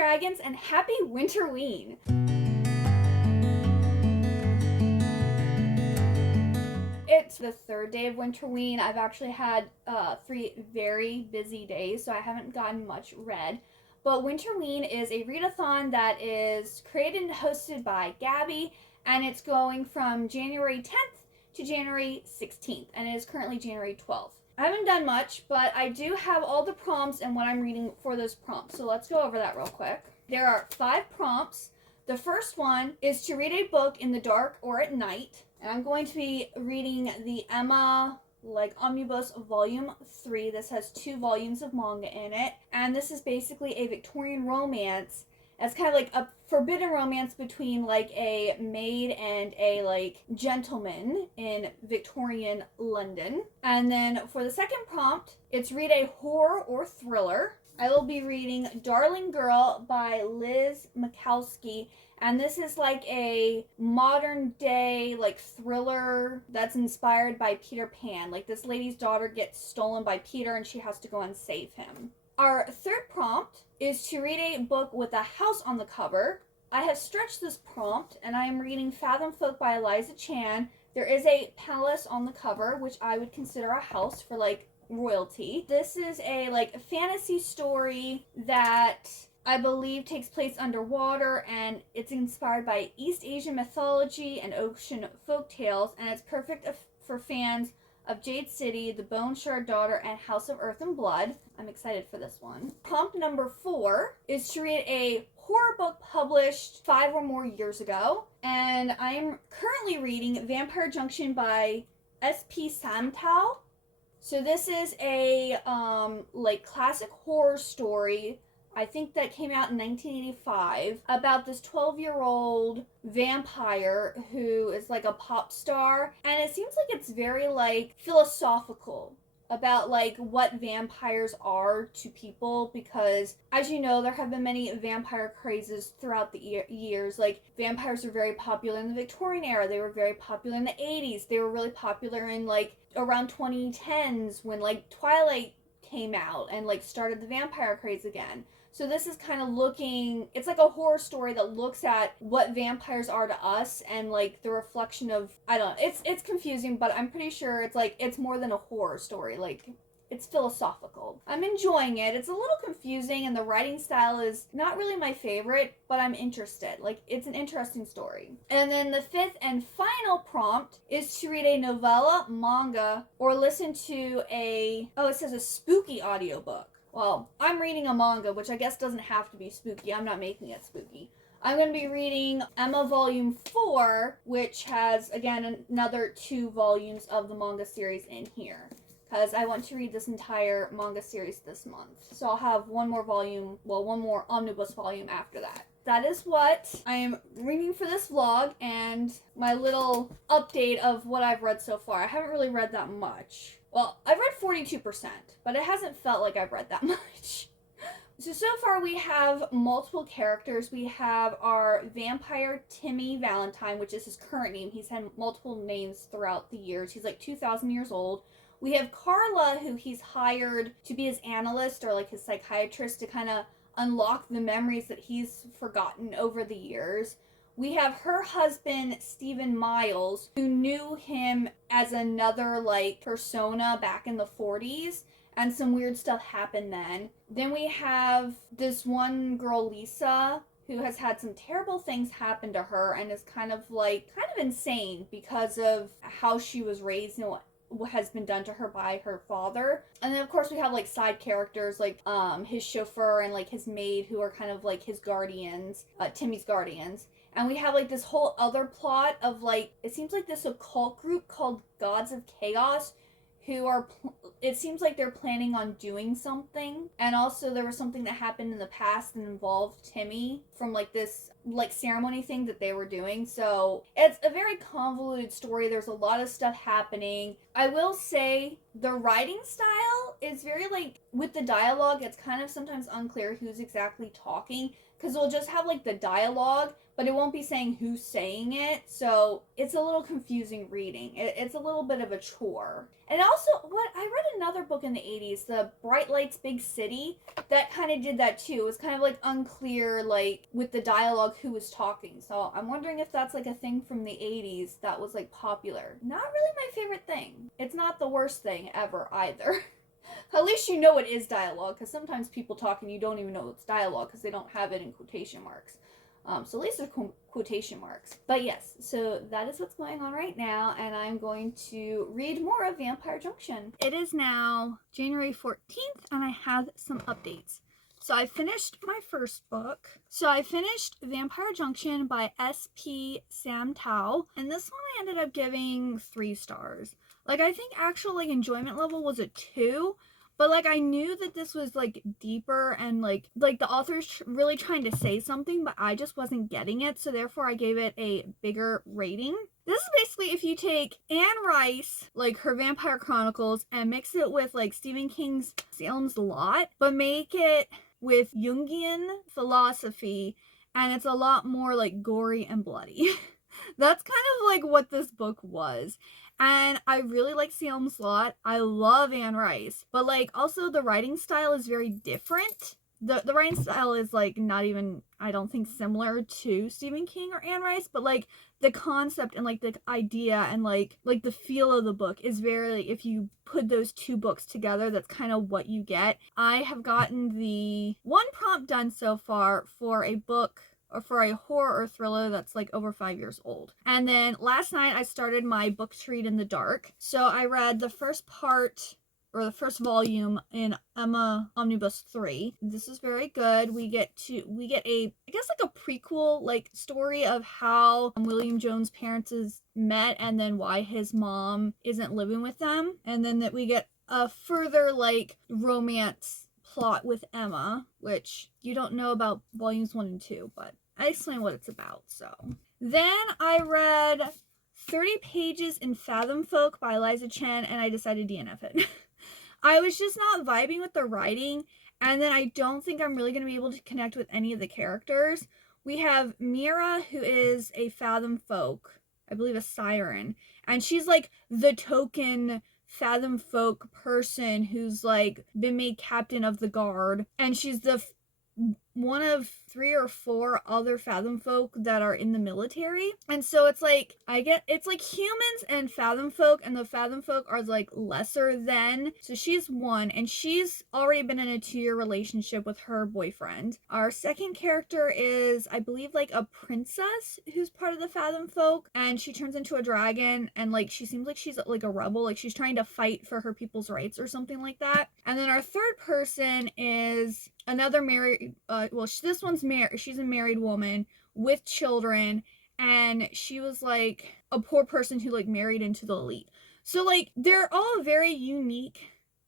dragons, and happy Winterween! It's the third day of Winterween. I've actually had 3 very busy days, so I haven't gotten much read. But Winterween is a readathon that is created and hosted by Gabby, and it's going from January 10th to January 16th, and it is currently January 12th. I haven't done much, but I do have all the prompts and what I'm reading for those prompts. So let's go over that real quick. There are 5 prompts. The first one is to read a book in the dark or at night. And I'm going to be reading the Emma Omnibus Volume 3. This has 2 volumes of manga in it. And this is basically a Victorian romance. It's kind of like a forbidden romance between a maid and a gentleman in Victorian London. And then for the second prompt, it's read a horror or thriller. I will be reading Darling Girl by Liz Mikowski. And this is a modern day thriller that's inspired by Peter Pan. This lady's daughter gets stolen by Peter and she has to go and save him. Our third prompt is to read a book with a house on the cover. I have stretched this prompt and I am reading Fathom Folk by Eliza Chan. There is a palace on the cover, which I would consider a house for royalty. This is a fantasy story that I believe takes place underwater, and it's inspired by East Asian mythology and ocean folk tales, and it's perfect for fans of Jade City, The Bone Shard Daughter, and House of Earth and Blood. I'm excited for this one. Prompt number 4 is to read a horror book published 5 or more years ago, and I am currently reading Vampire Junction by S.P. Samtao. So this is a classic horror story, I think that came out in 1985, about this 12-year-old vampire who is a pop star, and it seems like it's very philosophical about what vampires are to people, because as you know, there have been many vampire crazes throughout the years. Vampires were very popular in the Victorian era, they were very popular in the 80s, they were really popular in around 2010s when Twilight came out and started the vampire craze again. So this is kind of it's a horror story that looks at what vampires are to us and the reflection of, I don't know, it's confusing, but I'm pretty sure it's more than a horror story. It's philosophical. I'm enjoying it. It's a little confusing and the writing style is not really my favorite, but I'm interested. It's an interesting story. And then the 5th and final prompt is to read a novella, manga, or listen to it says a spooky audiobook. Well, I'm reading a manga, which I guess doesn't have to be spooky. I'm not making it spooky. I'm going to be reading Emma Volume 4, which has, again, another 2 volumes of the manga series in here, because I want to read this entire manga series this month. So I'll have one more omnibus volume after that. That is what I am reading for this vlog and my little update of what I've read so far. I haven't really read that much. Well, I've read 42%, but it hasn't felt like I've read that much. So far we have multiple characters. We have our vampire Timmy Valentine, which is his current name. He's had multiple names throughout the years. He's 2,000 years old. We have Carla, who he's hired to be his analyst or his psychiatrist to kind of unlock the memories that he's forgotten over the years. We have her husband, Stephen Miles, who knew him as another persona back in the 40s, and some weird stuff happened then. Then we have this one girl, Lisa, who has had some terrible things happen to her and is kind of insane because of how she was raised and what has been done to her by her father. And then of course we have side characters his chauffeur and his maid, who are kind of his guardians, Timmy's guardians. And we have this whole other plot of it seems this occult group called Gods of Chaos, who are, it seems they're planning on doing something. And also there was something that happened in the past that involved Timmy from this ceremony thing that they were doing. So it's a very convoluted story. There's a lot of stuff happening. I will say the writing style it's very like with the dialogue, it's kind of sometimes unclear who's exactly talking because we'll just have like the dialogue, but it won't be saying who's saying it. So it's a little confusing reading. It's a little bit of a chore. And also, what I read another book in the 80s, The Bright Lights Big City, that kind of did that too. It was kind of like unclear, like with the dialogue, who was talking. So I'm wondering if that's like a thing from the 80s that was like popular. Not really my favorite thing. It's not the worst thing ever either. At least you know it is dialogue, because sometimes people talk and you don't even know it's dialogue because they don't have it in quotation marks. So at least there's quotation marks. But yes, so that is what's going on right now, and I'm going to read more of Vampire Junction. It is now January 14th, and I have some updates. So I finished my first book. So I finished Vampire Junction by S.P. Sam Tao, and this one I ended up giving 3 stars. Like, I think actual, like, enjoyment level was a 2, but, like, I knew that this was, like, deeper and, like the author's really trying to say something, but I just wasn't getting it, so therefore I gave it a bigger rating. This is basically if you take Anne Rice, like, her Vampire Chronicles, and mix it with, like, Stephen King's Salem's Lot, but make it with Jungian philosophy, and it's a lot more, like, gory and bloody. That's kind of, like, what this book was. And I really like Salem's Lot. I love Anne Rice. But, like, also the writing style is very different. The writing style is, like, not even, I don't think, similar to Stephen King or Anne Rice. But, like, the concept and, like, the idea and, like the feel of the book is very, like, if you put those 2 books together, that's kind of what you get. I have gotten the 1 prompt done so far for a book, or for a horror or thriller that's like over 5 years old. And then last night I started my book to read in the dark. So I read the first part, or the first volume, in Emma Omnibus 3. This is very good. We get a, I guess, like a prequel, like, story of how William Jones' parents met and then why his mom isn't living with them. And then that we get a further, like, romance plot with Emma, which you don't know about volumes 1 and 2, but I explain what it's about. So then I read 30 Pages in Fathom Folk by Eliza Chen, and I decided to DNF it. I was just not vibing with the writing, and then I don't think I'm really going to be able to connect with any of the characters. We have Mira, who is a Fathom Folk, I believe a siren, and she's like the token Fathom Folk person who's like been made captain of the guard, and she's the one of 3 or 4 other Fathom Folk that are in the military. And so it's like, it's like humans and Fathom Folk, and the Fathom Folk are like lesser than. So she's one, and she's already been in a 2-year relationship with her boyfriend. Our second character is, I believe, like a princess who's part of the Fathom Folk, and she turns into a dragon, and like she seems like she's like a rebel, like she's trying to fight for her people's rights or something like that. And then our third person is another married, this one's married, she's a married woman with children, and she was like a poor person who like married into the elite. So like they're all very unique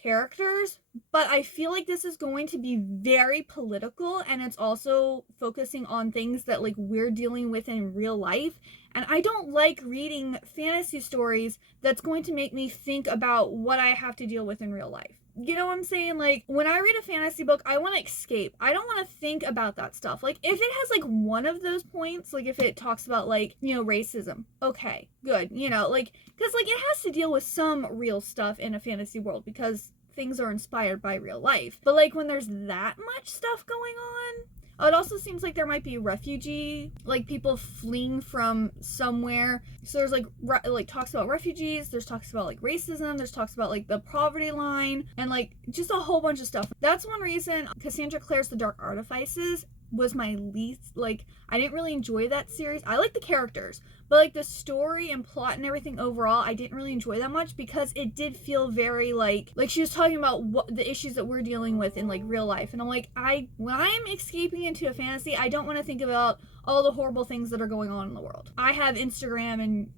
characters, but I feel like this is going to be very political, and it's also focusing on things that like we're dealing with in real life. And I don't like reading fantasy stories that's going to make me think about what I have to deal with in real life. You know what I'm saying? Like, when I read a fantasy book, I want to escape. I don't want to think about that stuff. Like, if it has, like, one of those points, like, if it talks about, like, you know, racism, okay, good, you know, like, because, like, it has to deal with some real stuff in a fantasy world, because things are inspired by real life. But, like, when there's that much stuff going on, it also seems like there might be refugee, like, people fleeing from somewhere. So there's, like talks about refugees, there's talks about, like, racism, there's talks about, like, the poverty line, and, like, just a whole bunch of stuff. That's one reason Cassandra Clare's The Dark Artifices was my least, like, I didn't really enjoy that series. I like the characters, but, like, the story and plot and everything overall, I didn't really enjoy that much, because it did feel very, like she was talking about what the issues that we're dealing with in, like, real life. And I'm like, when I'm escaping into a fantasy, I don't want to think about all the horrible things that are going on in the world. I have Instagram and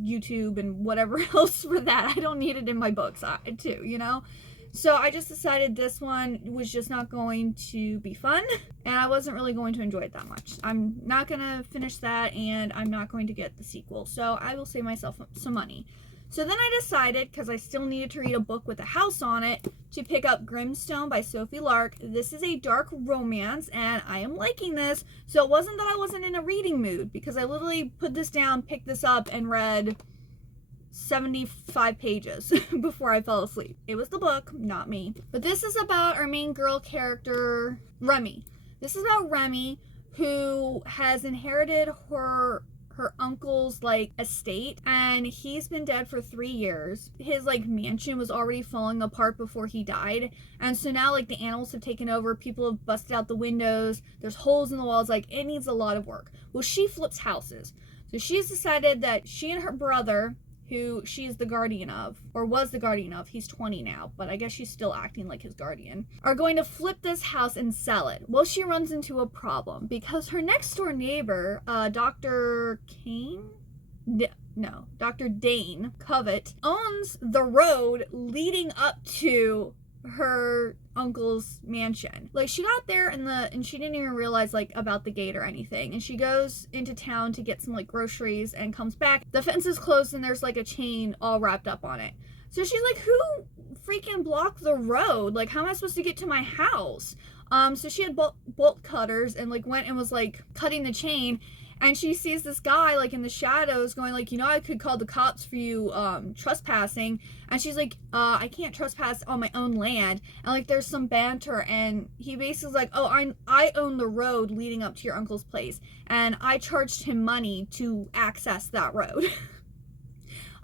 YouTube and whatever else for that. I don't need it in my books, too, you know? So I just decided this one was just not going to be fun, and I wasn't really going to enjoy it that much. I'm not going to finish that, and I'm not going to get the sequel, so I will save myself some money. So then I decided, because I still needed to read a book with a house on it, to pick up Grimstone by Sophie Lark. This is a dark romance, and I am liking this. So it wasn't that I wasn't in a reading mood, because I literally put this down, picked this up, and read 75 pages before I fell asleep. It was the book, not me. But this is about our main girl character, Remy. This is about Remy, who has inherited her uncle's like estate, and he's been dead for 3 years. His like mansion was already falling apart before he died, and so now like the animals have taken over, people have busted out the windows, there's holes in the walls, like it needs a lot of work. Well, she flips houses, so she's decided that she and her brother, who she is the guardian of, or was the guardian of, he's 20 now, but I guess she's still acting like his guardian, are going to flip this house and sell it. Well, she runs into a problem, because her next door neighbor, Dr. Dane Covet, owns the road leading up to her uncle's mansion. Like, she got there and she didn't even realize like about the gate or anything, and she goes into town to get some like groceries and comes back, the fence is closed and there's like a chain all wrapped up on it. So she's like, who freaking blocked the road? Like, how am I supposed to get to my house? So she had bolt cutters and like went and was like cutting the chain, and she sees this guy like in the shadows going like, I could call the cops for you trespassing. And she's like, I can't trespass on my own land. And like there's some banter, and he basically like, oh, I own the road leading up to your uncle's place, and I charged him money to access that road.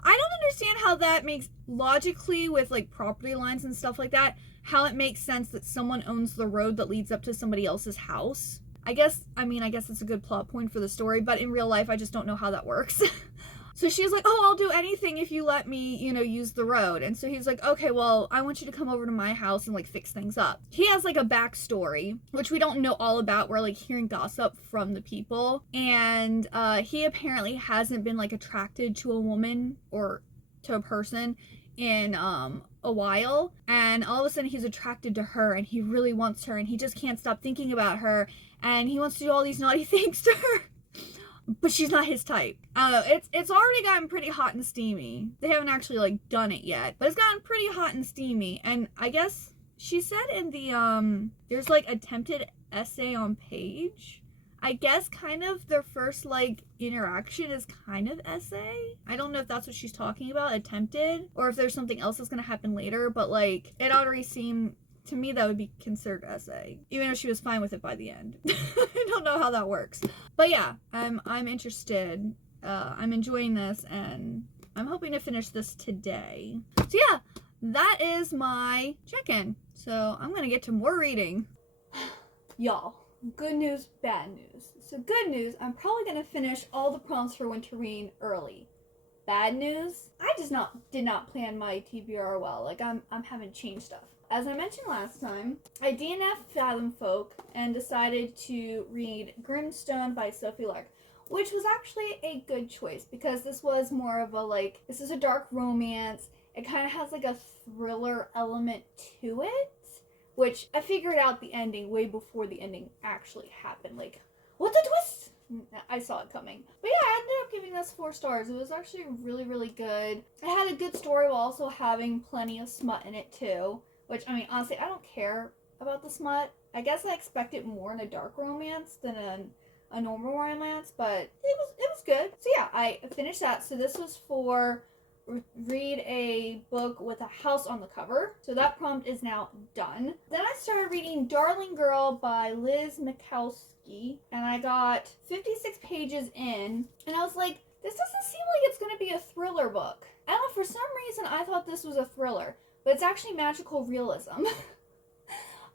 I don't understand how that makes logically with like property lines and stuff like that, how it makes sense that someone owns the road that leads up to somebody else's house. I guess it's a good plot point for the story, but in real life, I just don't know how that works. So she's like, oh, I'll do anything if you let me, use the road. And so he's like, okay, well, I want you to come over to my house and like fix things up. He has like a backstory, which we don't know all about. We're like hearing gossip from the people. And he apparently hasn't been like attracted to a woman or to a person in a while, and all of a sudden he's attracted to her, and he really wants her, and he just can't stop thinking about her, and he wants to do all these naughty things to her, but she's not his type. It's already gotten pretty hot and steamy. They haven't actually like done it yet, but it's gotten pretty hot and steamy. And I guess she said in the there's like attempted essay on page. I guess kind of their first like interaction is kind of essay. I don't know if that's what she's talking about, attempted, or if there's something else that's gonna happen later, but like it already seemed to me that would be considered essay, even if she was fine with it by the end. I don't know how that works, but yeah, I'm interested. I'm enjoying this, and I'm hoping to finish this today. So yeah, that is my check-in. So I'm gonna get to more reading. Y'all, good news, bad news. So good news, I'm probably gonna finish all the prompts for Winterween early. Bad news, I did not plan my TBR well. Like I'm having to change stuff. As I mentioned last time, I DNF'd Fathom Folk and decided to read Grimstone by Sophie Lark, which was actually a good choice because this was more of a like, this is a dark romance. It kind of has like a thriller element to it, which I figured out the ending way before the ending actually happened. Like, what the twist? I saw it coming. But yeah, I ended up giving this 4 stars. It was actually really, really good. It had a good story while also having plenty of smut in it too. Which, I mean, honestly, I don't care about the smut. I guess I expected more in a dark romance than a normal romance, but it was good. So yeah, I finished that. So this was for read a book with a house on the cover. So that prompt is now done. Then I started reading Darling Girl by Liz Mikowski, and I got 56 pages in, and I was like, this doesn't seem like it's going to be a thriller book. I don't know, for some reason I thought this was a thriller, but it's actually magical realism.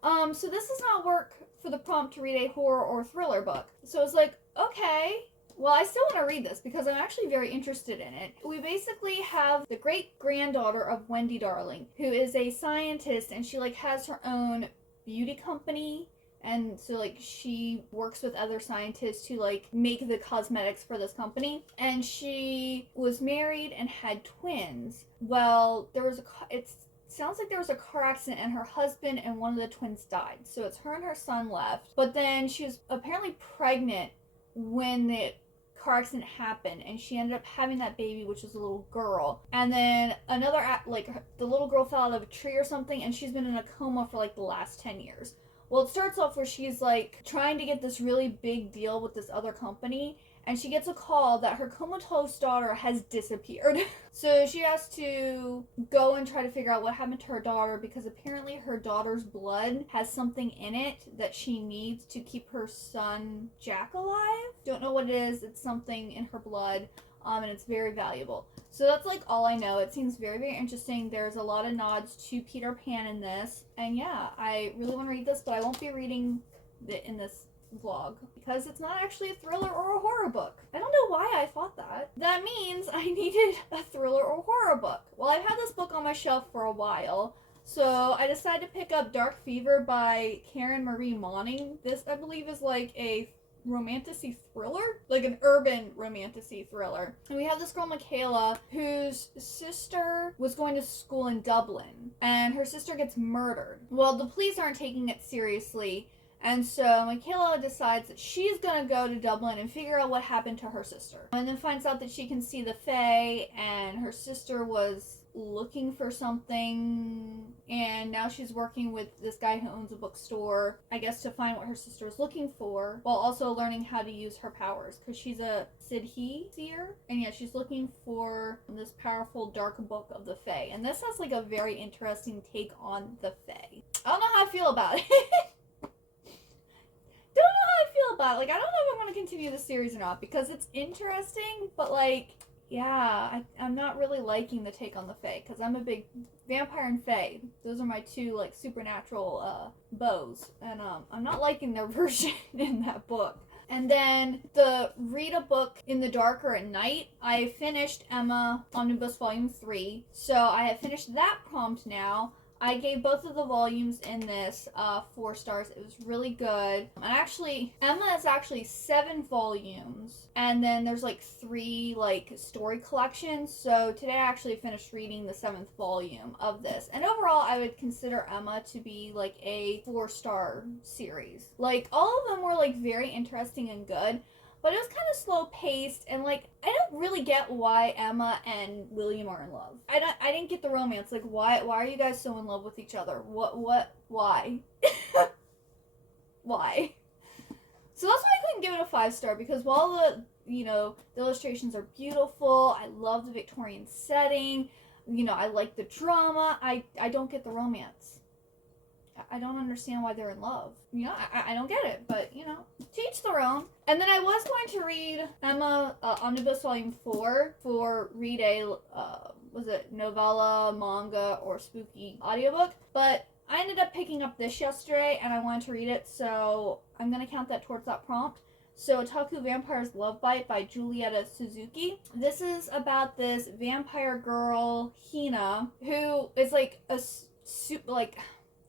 So this does not work for the prompt to read a horror or thriller book. So I was like, okay, well, I still want to read this because I'm actually very interested in it. We basically have the great-granddaughter of Wendy Darling, who is a scientist, and she like has her own beauty company. And so like she works with other scientists to like make the cosmetics for this company. And she was married and had twins. Well, it sounds like there was a car accident and her husband and one of the twins died. So it's her and her son left. But then she was apparently pregnant when the car accident happened and she ended up having that baby, which was a little girl. And then another, like, the little girl fell out of a tree or something, and she's been in a coma for like the last 10 years. Well, it starts off where she's like trying to get this really big deal with this other company, and she gets a call that her comatose daughter has disappeared. So she has to go and try to figure out what happened to her daughter, because apparently her daughter's blood has something in it that she needs to keep her son Jack alive. Don't know what it is. It's something in her blood, and it's very valuable. So that's like all I know. It seems very, very interesting. There's a lot of nods to Peter Pan in this. And yeah, I really want to read this, but I won't be reading it in this vlog because it's not actually a thriller or a horror book. I don't know why I thought that. That means I needed a thriller or horror book. Well, I've had this book on my shelf for a while, so I decided to pick up Dark Fever by Karen Marie Moning. This, I believe, is like a romantasy thriller, like an urban romantasy thriller. And we have this girl Michaela whose sister was going to school in Dublin, and her sister gets murdered. Well, the police aren't taking it seriously, and so Michaela decides that she's gonna go to Dublin and figure out what happened to her sister. And then finds out that she can see the Fae, and her sister was looking for something, and now she's working with this guy who owns a bookstore, I guess, to find what her sister is looking for, while also learning how to use her powers, because she's a Sidhe seer, and yeah, she's looking for this powerful dark book of the Fae. And this has like a very interesting take on the Fae. I don't know how I feel about it. About it. Like, I don't know if I'm going to continue the series or not, because it's interesting, but like, yeah, I'm not really liking the take on the Fae, because I'm a big vampire and Fae. Those are my two like supernatural bows, and I'm not liking their version in that book. And then the Read a Book in the Darker at Night, I finished Emma Omnibus Volume 3, so I have finished that prompt now. I gave both of the volumes in this 4 stars. It was really good. And actually, Emma is actually 7 volumes, and then there's like 3 like story collections. So today I actually finished reading the 7th volume of this. And overall, I would consider Emma to be like a 4-star series. Like, all of them were like very interesting and good, but it was kind of slow paced, and like, I don't really get why Emma and William are in love. I didn't get the romance. Like, why are you guys so in love with each other? Why? Why? So that's why I couldn't give it a 5-star, because while the illustrations are beautiful, I love the Victorian setting, I like the drama, I don't get the romance. I don't understand why they're in love. I don't get it, but, to each their own. And then I was going to read Emma Omnibus Volume 4 for read a, was it novella, manga, or spooky audiobook, but I ended up picking up this yesterday, and I wanted to read it, so I'm going to count that towards that prompt. So, Otaku Vampire's Love Bite by Julieta Suzuki. This is about this vampire girl, Hina, who is like a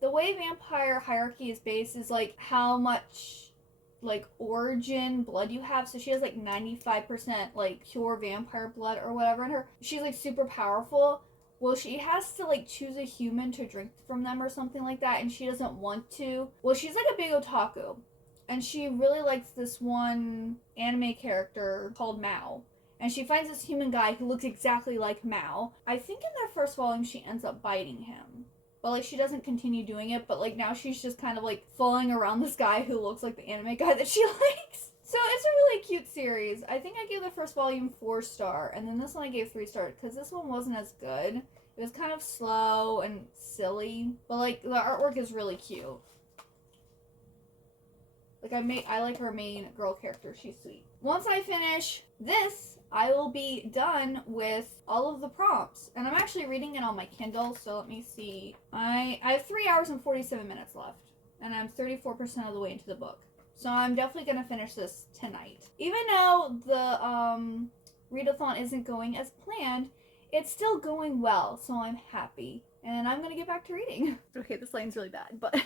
the way vampire hierarchy is based is like how much like origin blood you have. So she has like 95% like pure vampire blood or whatever in her. She's like super powerful. Well, she has to like choose a human to drink from them or something like that, and she doesn't want to. Well, she's like a big otaku, and she really likes this one anime character called Mao. And she finds this human guy who looks exactly like Mao. I think in their first volume she ends up biting him. But, like, she doesn't continue doing it, but, like, now she's just kind of, like, following around this guy who looks like the anime guy that she likes. So, it's a really cute series. I think I gave the first volume 4-star, and then this one I gave 3-star, because this one wasn't as good. It was kind of slow and silly, but, like, the artwork is really cute. Like, I like her main girl character. She's sweet. Once I finish this, I will be done with all of the prompts. And I'm actually reading it on my Kindle, so let me see. I have 3 hours and 47 minutes left, and I'm 34% of the way into the book. So I'm definitely going to finish this tonight. Even though the readathon isn't going as planned, it's still going well, so I'm happy. And I'm going to get back to reading. Okay, this line's really bad, but...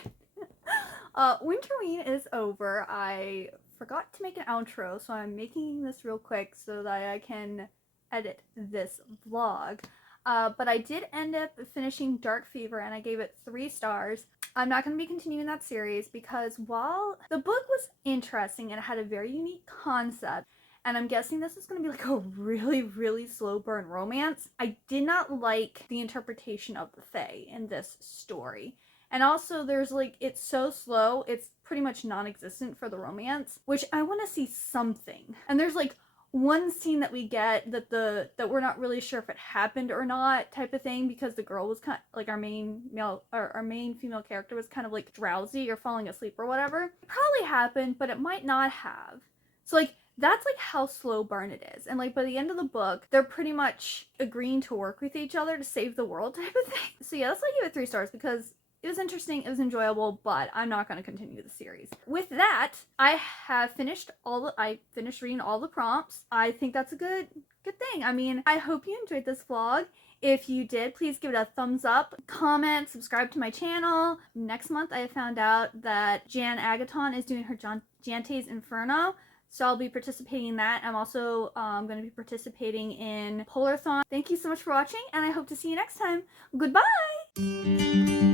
Winterween is over. I forgot to make an outro, so I'm making this real quick so that I can edit this vlog. But I did end up finishing Dark Fever, and I gave it 3 stars. I'm not going to be continuing that series because while the book was interesting and it had a very unique concept, and I'm guessing this is going to be like a really, really slow burn romance. I did not like the interpretation of the Fae in this story. And also there's like, it's so slow, it's pretty much non-existent for the romance, which I want to see something. And there's like one scene that we get that we're not really sure if it happened or not type of thing, because the girl was kind of like, our main female character was kind of like drowsy or falling asleep or whatever. It probably happened, but it might not have. So like, that's like how slow burn it is. And like by the end of the book, they're pretty much agreeing to work with each other to save the world type of thing. So yeah, let's like give it 3 stars because it was interesting, it was enjoyable, but I'm not going to continue the series. With that, I finished reading all the prompts. I think that's a good thing. I mean, I hope you enjoyed this vlog. If you did, please give it a thumbs up, comment, subscribe to my channel. Next month, I found out that Readathons is doing her Jante's Inferno. So I'll be participating in that. I'm also going to be participating in Polarthon. Thank you so much for watching, and I hope to see you next time. Goodbye!